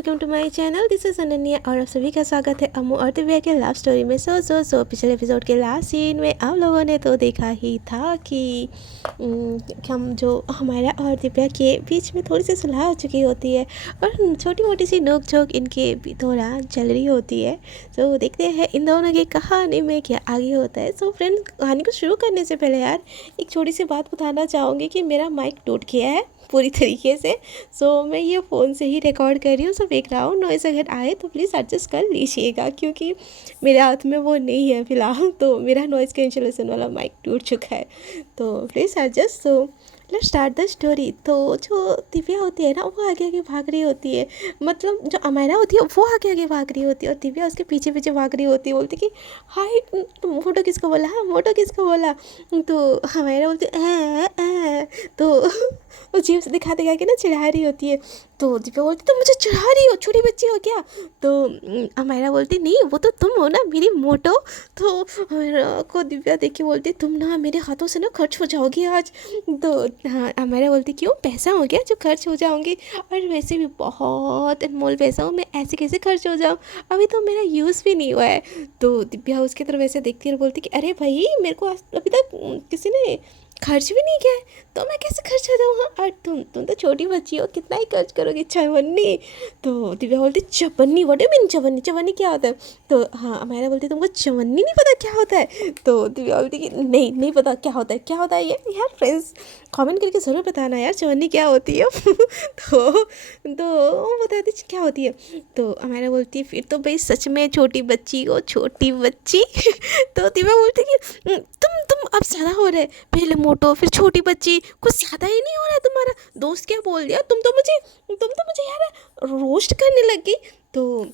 Welcome to my channel. This is Ananya और आप सभी का स्वागत है अम्मू और दिव्या के लव स्टोरी में। सो पिछले एपिसोड के लास्ट सीन में आप लोगों ने तो देखा ही था कि हम जो हमारा और दिव्या के बीच में थोड़ी सी सुलह हो चुकी होती है और छोटी मोटी सी नोक झोंक इनके भी थोड़ा चल रही होती है। तो देखते हैं इन दोनों की कहानी में क्या आगे होता है। सो फ्रेंड्स, कहानी को शुरू करने से पहले यार एक छोटी सी बात बताना चाहूँगी कि मेरा माइक टूट गया है पूरी तरीके से। सो मैं ये फ़ोन से ही रिकॉर्ड कर रही हूँ। सो बैकग्राउंड नॉइज़ अगर आए तो प्लीज़ एडजस्ट कर लीजिएगा, क्योंकि मेरे हाथ में वो नहीं है फ़िलहाल। तो मेरा नॉइज़ कैंसलेशन वाला माइक टूट चुका है, तो please adjust. So let's start the story. तो जो दिव्या होती है ना, वो आगे आगे भाग रही होती है, मतलब जो अमायरा होती है वो आगे आगे भाग रही होती है और दिव्या उसके पीछे पीछे भाग रही होती है। बोलती कि हाय तुम फोटो किसको बोला, हाँ फोटो किसको बोला। तो अमायरा बोलती है तो वो जीभ से दिखा दिखा के ना चिढ़ा रही होती है। तो दिव्या बोलती तुम मुझे चिढ़ा रही हो, छोटी बच्ची हो क्या। तो अमायरा बोलती नहीं वो तो तुम हो ना मेरी मोटो। तो अमायरा को दिव्या देख के बोलती तुम ना मेरे हाथों से ना खर्च हो जाओगी आज। तो हाँ, अमायरा बोलती क्यों, पैसा हो गया जो खर्च हो जाऊंगी, और वैसे भी बहुत अनमोल पैसा हो, मैं ऐसे कैसे खर्च हो जाऊँ, अभी तो मेरा यूज़ भी नहीं हुआ है। तो दिव्या उसकी तरफ ऐसे देखती है और बोलती कि अरे भाई मेरे को अभी तक किसी ने खर्च भी नहीं किया है, तो मैं कैसे खर्च हो जाऊँ। हाँ, और तुम तो छोटी बच्ची हो, कितना ही खर्च करोगी, चवन्नी। तो दिव्या बोलती चवन्नी, व्हाट डू मीन चवन्नी, चवन्नी क्या होता है। तो हाँ, अमायरा बोलती तुमको चवन्नी नहीं पता क्या होता है। तो दिव्या बोलती कि नहीं पता क्या होता है, क्या होता है ये यार। फ्रेंड्स कमेंट करके ज़रूर बताना यार चवन्नी क्या होती है। तो वो बताती क्या होती है। तो अमायरा बोलती है फिर तो भाई सच में छोटी बच्ची हो, छोटी बच्ची। तो दिव्या बोलती कि तुम अब ज़्यादा हो रहे, पहले मोटो फिर छोटी बच्ची, कुछ ज़्यादा ही नहीं हो रहा है तुम्हारा। दोस्त क्या बोल दिया, तुम तो मुझे यार रोस्ट करने लग गई। तो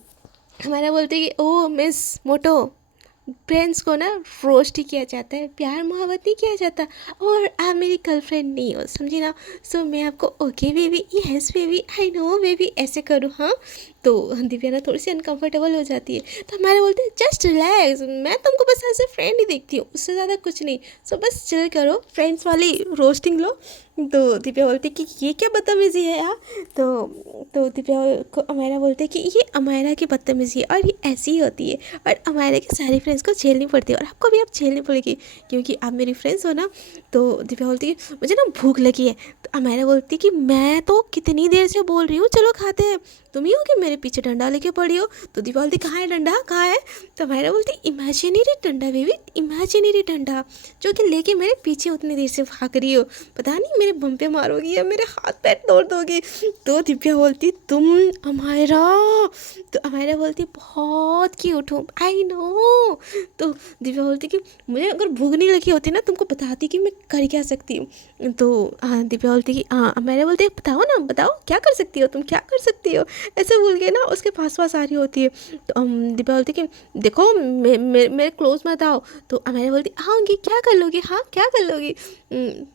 हमारा बोलते कि ओ मिस मोटो, फ्रेंड्स को ना रोस्ट ही किया जाता है, प्यार मोहब्बत नहीं किया जाता, और आप मेरी गर्लफ्रेंड नहीं हो, समझी ना। सो मैं आपको okay baby, yes baby, I know baby ऐसे करूँ हाँ। तो दिव्या ना थोड़ी सी अनकंफर्टेबल हो जाती है। तो हमारे बोलते हैं जस्ट रिलैक्स, मैं तुमको बस एज ए फ्रेंड ही देखती हूँ, उससे ज़्यादा कुछ नहीं। सो बस चिल करो, फ्रेंड्स वाली रोस्टिंग लो। तो दिव्या बोलती कि ये क्या बदतमीज़ी है यार। तो दिव्या को अमायरा बोलते कि ये अमायरा की बदतमीज़ी है और ये ऐसी ही होती है, और अमायरा की सारी फ्रेंड्स को झेलनी पड़ती है और आपको भी अब झेलनी पड़ेगी, क्योंकि आप मेरी फ्रेंड्स हो ना। तो दिव्या बोलती कि मुझे ना भूख लगी है। तो अमायरा बोलती कि मैं तो कितनी देर से बोल रही हूँ चलो खाते हैं, तुम ही हो कि मेरे पीछे डंडा लेके पड़ी हो। तो दिव्या बोलती कहाँ है डंडा, कहाँ है। तो अमायरा बोलती इमेजिनरी डंडा बेबी, इमेजिनरी डंडा जो कि लेके मेरे पीछे उतनी देर से भाग रही हो, पता नहीं मेरे बम पे मारोगी या मेरे हाथ पैर तोड़ दोगी। तो दिव्या बोलती तुम अमायरा। तो अमायरा बोलती बहुत क्यूट हो, आई नो। तो दिव्या बोलती कि मुझे अगर भूख नहीं लगी होती ना तुमको बताती कि मैं कर क्या सकती हूँ। तो हाँ, दिव्या बोलती कि हाँ, अमायरा बोलती बताओ ना, बताओ क्या कर सकती हो, तुम क्या कर सकती हो, ऐसे बोल के ना उसके पास आ रही होती है। तो दिव्या बोलती कि देखो मेरे क्लोज मत आओ। तो अमायरा बोलती आऊँगी, क्या कर लोगी, हाँ क्या कर लोगी,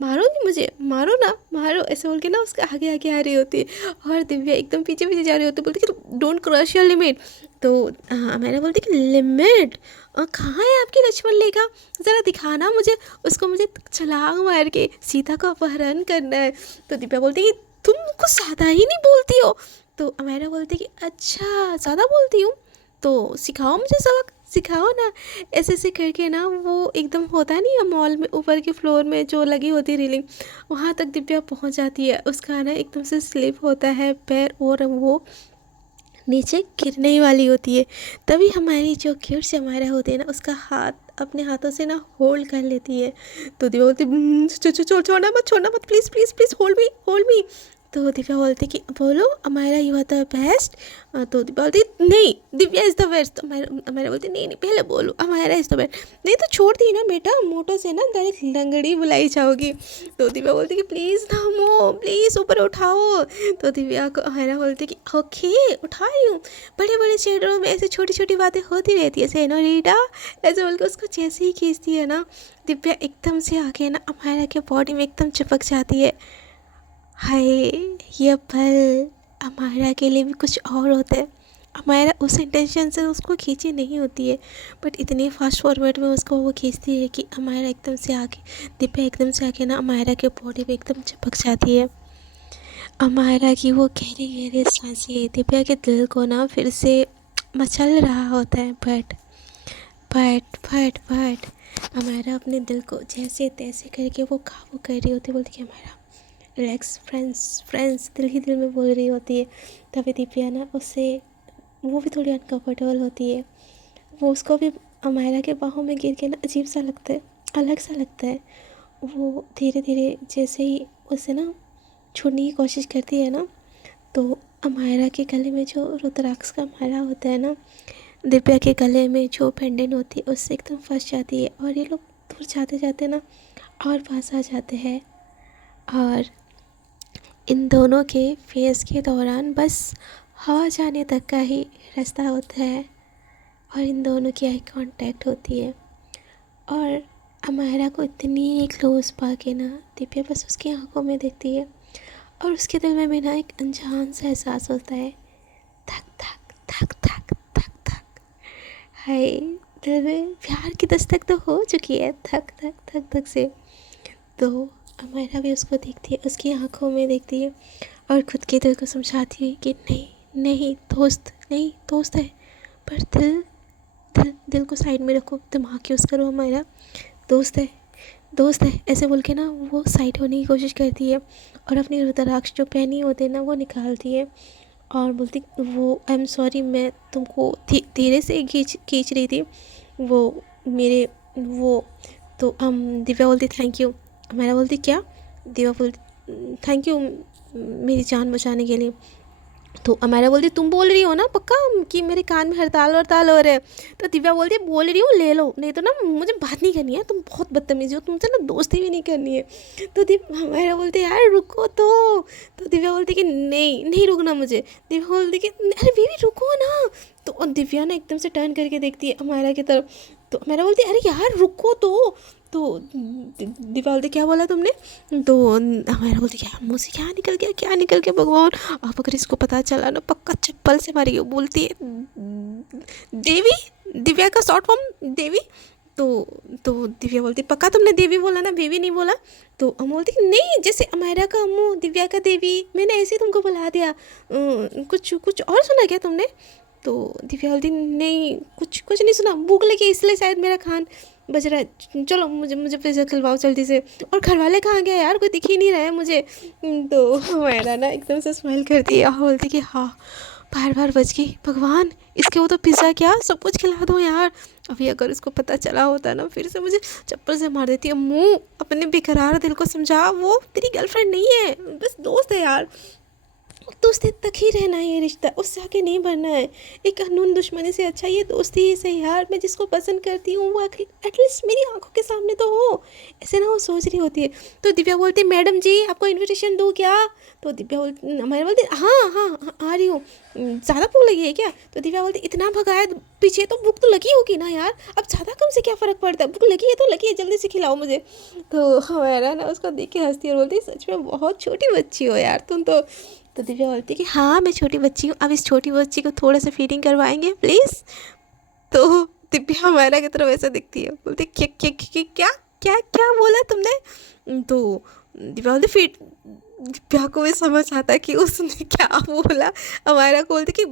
मारोगी मुझे, मारो ना मारो, ऐसे बोल के ना उसके आगे आगे आ रही होती है और दिव्या एकदम पीछे पीछे जा रही होती है, बोलती कि डोंट क्रॉस योर लिमिट। तो अमायरा बोलती कि लिमिट कहाँ है आपकी लक्ष्मण रेखा, ज़रा दिखाना मुझे उसको, मुझे छलांग मार के सीता को अपहरण करना है। तो दिव्या बोलती कि तुम कुछ ज़्यादा ही नहीं बोलती हो। तो अमायरा बोलती कि अच्छा ज़्यादा बोलती हूँ, तो सिखाओ मुझे सबक, सिखाओ ना। ऐसे ऐसे करके ना वो एकदम होता नहीं है मॉल में ऊपर के फ्लोर में जो लगी होती है रेलिंग, वहाँ तक दिव्या पहुँच जाती है। उसका ना एकदम से स्लिप होता है पैर और वो नीचे गिरने ही वाली होती है। तभी हमारी जो क्यूट से हमारा होते हैं ना, उसका हाथ अपने हाथों से ना होल्ड कर लेती है। तो दिव्या बोलती छोड़ना मत please please please, hold me. तो दिव्या बोलती कि बोलो Amaira you are the best. तो दिव्या बोलती नहीं दिव्या इज़ द बेस्ट। तो अमायरा बोलती नहीं पहले बोलो अमायरा इज़ द बेस्ट। नहीं तो छोड़ दी ना बेटा, मोटो से ना डायरेक्ट लंगड़ी बुलाई जाओगी। तो दिव्या बोलती कि प्लीज़ ना मो, प्लीज़ ऊपर उठाओ। तो दिव्या को अमायरा बोलती कि ओके उठा रही हूँ, बड़े बड़े शहरों में ऐसी छोटी छोटी बातें होती रहती है सेनोरिटा, ऐसे बोल के उसको जैसे ही खींचती है ना, दिव्या एकदम से आके ना अमायरा के बॉडी में एकदम चिपक जाती है। हाय, ये पल अमायरा के लिए भी कुछ और होता है। अमायरा उस इंटेंशन से उसको खींची नहीं होती है, बट इतने फास्ट फॉरवर्ड में उसको वो खींचती है कि अमायरा एकदम से आके, दिव्या एकदम से आके ना अमायरा के बॉडी पे एकदम चिपक जाती है। अमायरा की वो गहरी गहरी सांसें दिव्या के दिल को ना फिर से मचल रहा होता है। बट अमायरा अपने दिल को जैसे तैसे करके वो काबू कर रही होती है। बोलती कि अमायरा रिलैक्स, फ्रेंड्स दिल ही दिल में बोल रही होती है। तभी दिव्या ना उससे वो भी थोड़ी अनकम्फर्टेबल होती है। वो उसको भी अमायरा के बाहों में गिर के ना अजीब सा लगता है, अलग सा लगता है। वो धीरे धीरे जैसे ही उसे ना छूने की कोशिश करती है ना, तो अमायरा के गले में जो रुद्राक्ष का माला होता है ना, दिव्या के गले में जो पेंडेंट होती है उससे एकदम फंस जाती है। और ये लोग दूर जाते जाते ना और पास आ जाते हैं। और इन दोनों के फेस के दौरान बस हवा जाने तक का ही रास्ता होता है और इन दोनों की आई कांटेक्ट होती है। और अमायरा को इतनी क्लोज पाके ना दिव्या बस उसकी आंखों में देखती है और उसके दिल में भी ना एक अनजान सा एहसास होता है, धक धक धक धक धक धक। हाय, दिल में प्यार की दस्तक तो हो चुकी है, धक धक धक धक से। तो अमायरा भी उसको देखती है, उसकी आंखों में देखती है और खुद के दिल को समझाती है कि नहीं नहीं दोस्त है, पर दिल को साइड में रखो, दिमाग यूज़ करो। अमायरा दोस्त है ऐसे बोल के ना वो साइड होने की कोशिश करती है और अपनी रुद्राक्ष जो पहनी होते हैं ना वो निकालती है और बोलती वो आई एम सॉरी, मैं तुमको धीरे से खींच रही थी वो मेरे वो। तो दिव्या बोलती थैंक यू। अमायरा बोलती क्या? दिव्या बोलती थैंक यू मेरी जान बचाने के लिए। तो अमायरा बोलती तुम बोल रही हो ना पक्का कि मेरे कान में हड़ताल हो रहे हैं? तो दिव्या बोलती है बोल रही हूँ, ले लो, नहीं तो ना मुझे बात नहीं करनी है, तुम बहुत बदतमीजी हो, तुमसे ना दोस्ती भी नहीं करनी है। तो अमायरा बोलती है यार रुको तो दिव्या बोलती कि नहीं रुकना मुझे। दिव्या बोलती कि अरे बेबी रुको ना। तो दिव्या ना एकदम से टर्न करके देखती है अमायरा की तरफ। तो अमायरा बोलती है अरे यार रुको तो दिव्या बोलती क्या बोला तुमने? तो हमारा बोलती क्या मुझसे क्या निकल गया भगवान, अब अगर इसको पता चला ना पक्का चप्पल से मारी। बोलती है देवी, दिव्या का शॉर्ट फॉर्म देवी। तो दिव्या बोलती पक्का तुमने देवी बोला ना, बेबी नहीं बोला? तो अम्मू बोलती नहीं, जैसे अमायरा का अम्मू दिव्या का देवी, मैंने ऐसे ही तुमको बुला दिया, कुछ और सुना क्या तुमने? तो दिव्या बोलती नहीं कुछ नहीं सुना, भूख लगी इसलिए शायद मेरा खान बज रहा है, चलो मुझे पिज़्ज़ा खिलवाओ जल्दी से। और घर वाले कहाँ गए यार, कोई दिख ही नहीं रहा है मुझे। तो हमारा ना एकदम से स्माइल करती है और बोलती कि हाँ बार बच गई भगवान, इसके वो तो पिज़्ज़ा क्या सब कुछ खिला दो यार। अभी अगर उसको पता चला होता ना फिर से मुझे चप्पल से मार देती है। मुँह अपने बेकरार दिल को समझा, वो तेरी गर्लफ्रेंड नहीं है, बस दोस्त है यार, दोस्ती तक ही रहना है ये रिश्ता, उससे आगे नहीं बढ़ना है। एक अनून दुश्मनी से अच्छा ये दोस्ती ही सही यार, मैं जिसको पसंद करती हूँ वो एटलीस्ट मेरी आंखों के सामने तो हो। ऐसे ना वो सोच रही होती है। तो दिव्या बोलती मैडम जी आपको इनविटेशन दूँ क्या? तो दिव्या बोलती हमारे बोलती हाँ आ रही हूँ, ज़्यादा भूख लगी है क्या? तो दिव्या बोलती इतना भगाया पीछे तो भूख तो लगी होगी ना यार, अब ज़्यादा कम से क्या फ़र्क पड़ता है, भूख लगी है तो लगी है, जल्दी से खिलाओ मुझे। तो हमारा ना उसको देख के हंसती और बोलती सच में बहुत छोटी बच्ची हो यार तुम तो दिव्या बोलती कि हाँ मैं छोटी बच्ची हूँ, अब इस छोटी बच्ची को थोड़ा सा फीडिंग करवाएंगे प्लीज़। तो दिव्या हमारा की तरफ ऐसा दिखती है, बोलती क्या बोला तुमने? तो दिव्या बोलती फीड, दिव्या को भी समझ आता है कि उसने क्या बोला। हमारा को बोलती कि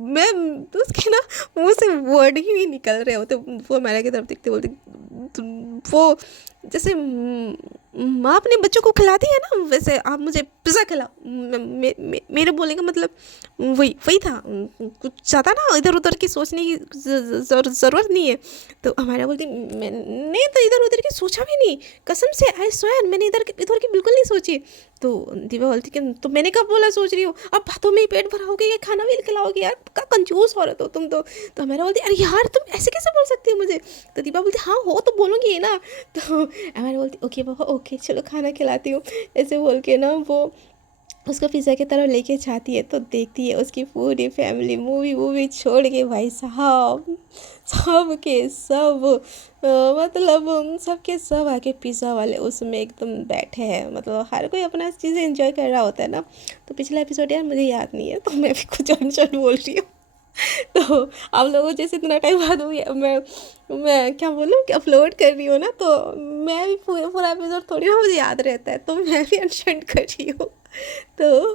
मैं उसके ना मुँह से वर्ड ही नहीं निकल रहे होते। वो हमारा की तरफ दिखते बोलती वो जैसे माँ अपने बच्चों को खिलाती है ना वैसे आप मुझे पिज़्ज़ा खिलाओ। मेरे बोलने का मतलब वही था, कुछ ज़्यादा ना इधर उधर की सोचने की ज़रूरत नहीं है। तो हमारा बोलती मैंने तो इधर उधर की सोचा भी नहीं, कसम से आई स्वेयर मैंने इधर की बिल्कुल नहीं सोची। तो दिव्या बोलती कि तो मैंने कब बोला सोच रही हो, अब बातों में ही पेट भराओगे या खाना भी खिलाओगे यार, पक्का कंजूस औरत हो तुम तो हमारा बोलती अरे यार तुम ऐसे कैसे बोल सकती हो मुझे? तो दिव्या बोलती हाँ हो तो बोलूँगी ना। तो हमारा बोलती ओके बाबा ओके चलो खाना खिलाती हूँ, ऐसे बोल के ना वो उसको पिज़्ज़ा की तरफ लेके जाती है। तो देखती है उसकी पूरी फैमिली मूवी छोड़ के भाई साहब सब के सब मतलब सब के सब आके पिज़्ज़ा वाले उसमें एकदम बैठे हैं, मतलब हर कोई अपना चीज़ें एंजॉय कर रहा होता है ना। तो पिछला एपिसोड यार मुझे याद नहीं है तो मैं भी कुछ अनशन बोल रही हूँ। तो आप लोगों जैसे इतना टाइम बाद हुई है, मैं क्या बोलूँ कि अपलोड कर रही हूँ ना, तो मैं भी पूरा पूरा एपिसोड थोड़ी ना मुझे याद रहता है, तो मैं भी अनशंट कर रही हूँ। तो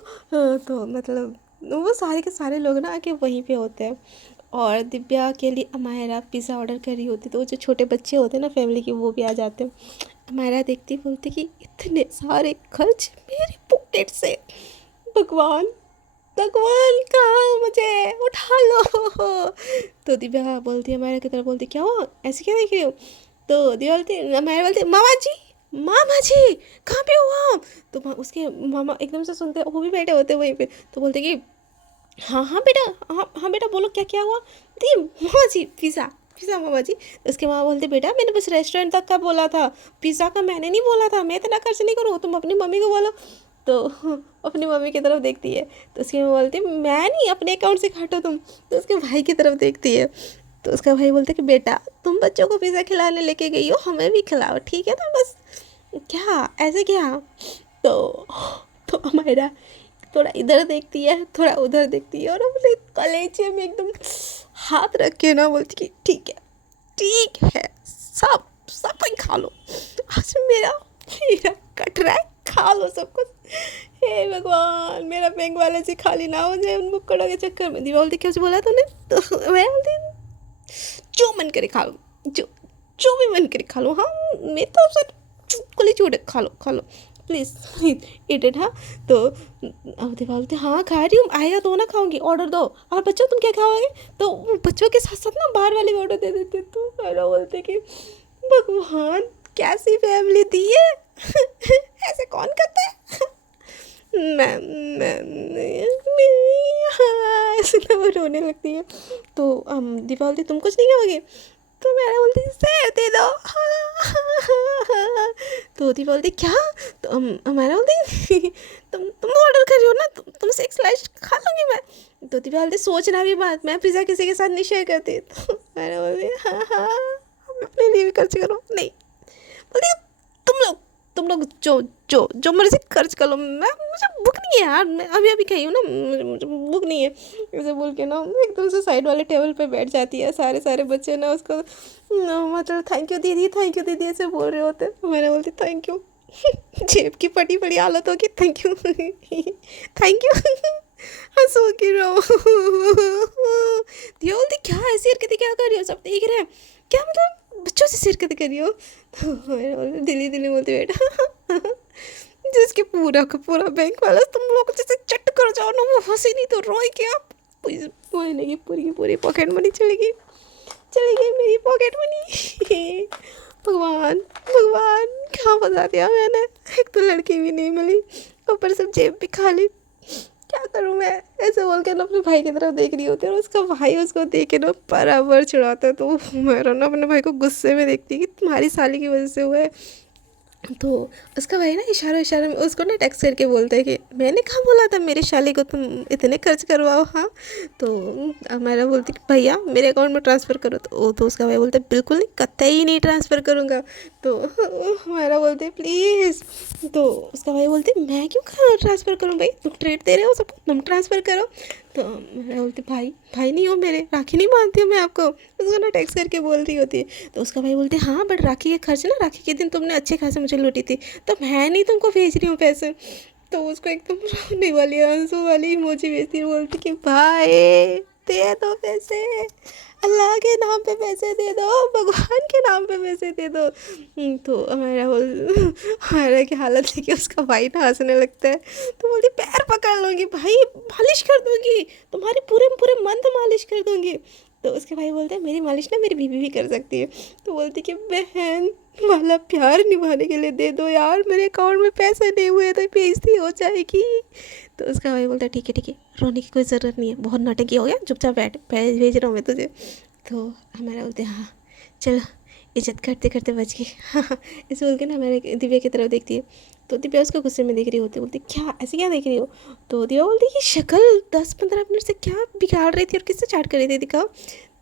तो मतलब वो सारे के सारे लोग ना आके वहीं पे होते हैं, और दिव्या के लिए अमायरा पिज़्ज़ा ऑर्डर कर रही होती, तो वो जो छोटे बच्चे होते हैं ना फैमिली के, वो भी आ जाते हैं। अमायरा देखती बोलती कि इतने सारे खर्च मेरे पॉकेट से, भगवान भगवान कहाँ, मुझे उठा लो। तो दिव्या बोलती है अमायरा की तरफ, बोलती क्या हुआ, ऐसे क्या देख रही हो। तो दिव्या बोलती, अमायरा बोलती मामा जी, मामा जी कहाँ पे हो आप। तो उसके मामा एकदम से सुनते हैं, वो भी बैठे होते हैं वहीं पे, तो बोलते कि हाँ हाँ बेटा, हाँ हाँ बेटा बोलो क्या क्या हुआ। बोलती मामा जी पिज़्ज़ा, पिज़्ज़ा मामा जी। तो उसके मामा बोलते बेटा मैंने बस रेस्टोरेंट तक का बोला था, पिज़्ज़ा का मैंने नहीं बोला था, मैं इतना खर्च नहीं करूँ, तुम अपनी मम्मी को बोलो। तो अपनी मम्मी की तरफ देखती है, तो उसकी मम्मी बोलती है मैं नहीं, अपने अकाउंट से काटो तुम। तो उसके भाई की तरफ देखती है, तो उसका भाई बोलता है कि बेटा तुम बच्चों को पिज़्ज़ा खिलाने लेके गई हो, हमें भी खिलाओ ठीक है ना, बस क्या ऐसे क्या। तो हमारा थोड़ा इधर देखती है, थोड़ा उधर देखती है, और अपने कलेजे में एकदम हाथ रख के ना बोलती कि ठीक है, सब सब कोई खा लो, आज मेरा मेरा कट रहा है, खा लो सब कुछ। हे भगवान, मेरा बैंक वाले से खाली ना हो जाए उन बुक्कड़ों के चक्कर में। दीवा बोलती क्या बोला तूने। तो मैं बोलती जो मन करे खा लो, जो भी मन करे खा लो, हाँ मैं तो सर खुली छूट है, खा लो प्लीज़ ईट इट। हाँ तो अब दीवा बोलती हाँ खा रही हूँ, आएगा तो ना खाऊंगी, ऑर्डर दो। और बच्चों तुम क्या खाओगे। तो बच्चों के साथ साथ ना बाहर वाले भी ऑर्डर दे देते। तो मेरा बोलते कि भगवान कैसी फैमिली दी है ऐसे कौन करता है। मैं हाँ ऐसे ना वो रोने लगती है। तो दीपा बोलती तुम कुछ नहीं खाओगे। तो मैंने बोलती सेब दे दो। तो दीपा बोलती क्या। तो मैंने बोलती तुम ऑर्डर कर रही हो ना, तुमसे एक स्लाइस खा लूँगी मैं। तो दीपा बोलती सोचना भी बात, मैं पिज़्ज़ा किसी के साथ नहीं शेयर करती। तो मैंने बोलती हाँ हाँ अपने लिए भी खर्च करो। नहीं बोलती तुम लोग जो मर्जी खर्च कर लो, मैं मुझे भूख नहीं है यार, मैं अभी अभी खाई हूँ ना, मुझे भूख नहीं है। ऐसे बोल के ना एकदम से साइड वाले टेबल पे बैठ जाती है। सारे बच्चे ना उसको मतलब थैंक यू दीदी ऐसे बोल रहे होते। तो मैंने बोलती थैंक यू जेब की फटी पड़ी हालत होगी, थैंक यू थैंक यू हंसो की रहो। दिया बोलती क्या ऐसी हरकतें क्या कर रही हो, सब देख रहे हैं क्या, मतलब बच्चों से हरकतें कर रही हो। तो मैंने बोलती दिल्ली बोलती बेटा जिसके पूरा का पूरा बैंक वाला तुम लोग जैसे चट कर जाओ ना, वो हंसी नहीं तो रोए क्या। इस महीने की पूरी पॉकेट मनी चली गई मेरी पॉकेट मनी। भगवान भगवान कहाँ फंसा दिया मैंने, एक तो लड़की भी नहीं मिली, ऊपर सब जेब भी खाली, क्या करूँ मैं। ऐसे बोल के ना अपने भाई की तरफ देख रही होती है, और उसका भाई उसको देख के ना बराबर चिढ़ाता है। तो मेरा ना अपने भाई को गुस्से में देखती है कि तुम्हारी साली की वजह से हुआ है। तो उसका भाई ना इशारों में उसको ना टेक्स्ट करके बोलता है कि मैंने कहाँ बोला था मेरी शाली को तुम इतने खर्च करवाओ। हाँ तो मेरा बोलती कि भैया मेरे अकाउंट में ट्रांसफ़र करो। तो उसका भाई बोलता है बिल्कुल नहीं, कतई नहीं ट्रांसफ़र करूँगा। तो मेरा बोलते प्लीज़। तो उसका भाई बोलते मैं क्यों ट्रांसफ़र करूँ, भाई तुम ट्रीट दे रहे हो सबको, तुम ट्रांसफ़र करो। तो मैं बोलती भाई नहीं हो मेरे, राखी नहीं बांधती हूँ मैं आपको, उसको ना टेक्स्ट करके बोल रही होती है। तो उसका भाई बोलते हाँ बट राखी के खर्च ना, राखी के दिन तुमने अच्छे खासे मुझे लूटी थी, तो मैं नहीं तुमको भेज रही हूँ पैसे। तो उसको एकदम रोने वाली आंसू वाली इमोजी भेजती है, बोलती कि भाई दे दो पैसे, अल्लाह के नाम पे पैसे दे दो, भगवान के नाम पे पैसे दे दो। तो हमारा की हालत देख के उसका भाई ना हंसने लगता है। तो बोलती पैर पकड़ लूँगी भाई, मालिश कर दूँगी, तुम्हारे पूरे पूरे मंथ मालिश कर दूँगी। तो उसके भाई बोलते हैं मेरी मालिश ना मेरी बीवी भी कर सकती है। तो बोलती कि बहन वाला प्यार निभाने के लिए दे दो यार, मेरे अकाउंट में पैसे नहीं हुए तो बेइज्जती हो जाएगी। तो उसका भाई बोलता है ठीक है रोने की कोई ज़रूरत नहीं है, बहुत नाटकी हो गया, चुपचाप बैठ, भेज रहा हूँ मैं तुझे। तो हमारा बोलते हाँ चलो, इज्जत करते करते बच गई। हाँ ऐसे बोल के ना हमारे दिव्या की तरफ देखती है। तो दिव्या उसको गुस्से में देख रही होती, बोलती क्या ऐसे क्या देख रही हो। तो दिव्या बोलती कि शक्ल 10-15 मिनट से क्या बिगाड़ रही थी और किससे चैट कर रही थी दिखाओ।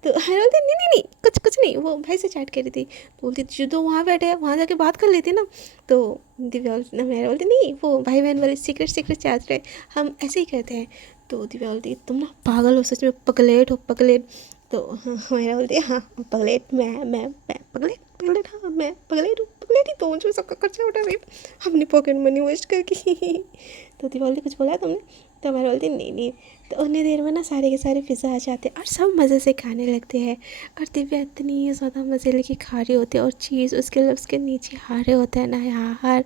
तो हर बोलती नहीं कुछ नहीं, वो भाई से चैट कर रही थी। तो बोलती जो तो वहाँ बैठे हैं वहाँ जाके बात कर लेती ना। तो दिव्या मेरा बोलती नहीं वो भाई बहन वाले सीक्रेट चैट रहे, हम ऐसे ही करते हैं। तो दिव्या बोलती है तुम ना पागल हो, सच में पगलेट हो, पगलेट। तो हमारा बोलती है हाँ पगलेट, मैं पगलेट, पगलेट, हाँ मैं पगलेट हूँ, पगलेट ही तो हूँ जो सबका खर्चा उठा रही हूँ अपनी पॉकेट मनी वेस्ट करके। तो दिव्या बोलती कुछ बोला तुमने? तो हमारा बोलती नहीं। तो उतनी देर में ना सारे के सारे पिज़्ज़ा आ जाते हैं और सब मज़े से खाने लगते हैं। और दिव्या इतनी ज़्यादा मज़े लेके खा रही होती है और चीज़ उसके लिप्स के नीचे आ रहे होते हैं ना यार,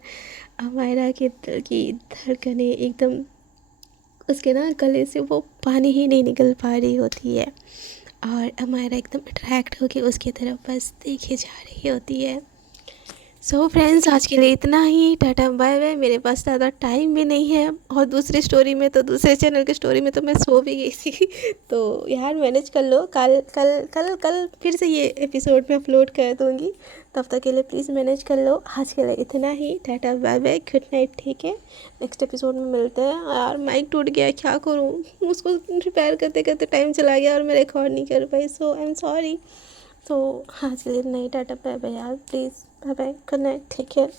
हमारा के दिल की धड़कनें एकदम, उसके ना गले से वो पानी ही नहीं निकल पा रही होती है। और हमारा एकदम अट्रैक्ट होके उसकी तरफ बस देखे जा रही होती है। सो फ्रेंड्स, आज के लिए इतना ही। Tata bye bye. मेरे पास ज़्यादा टाइम भी नहीं है और दूसरी स्टोरी में तो, दूसरे चैनल की स्टोरी में तो मैं सो भी गई थी। तो यार मैनेज कर लो, कल कल कल कल फिर से ये एपिसोड में अपलोड कर दूँगी। तब तक के लिए प्लीज़ मैनेज कर लो। आज के लिए इतना ही। Tata bye bye, good night, ठीक है। नेक्स्ट एपिसोड में मिलते हैं। यार माइक टूट गया, क्या करूँ, उसको रिपेयर करते करते टाइम चला गया और मैं रिकॉर्ड नहीं कर पाई। सो आई एम सॉरी। तो आज के लिए नहीं, टाटा बाय बाय यार, please bye bye, good night, take care.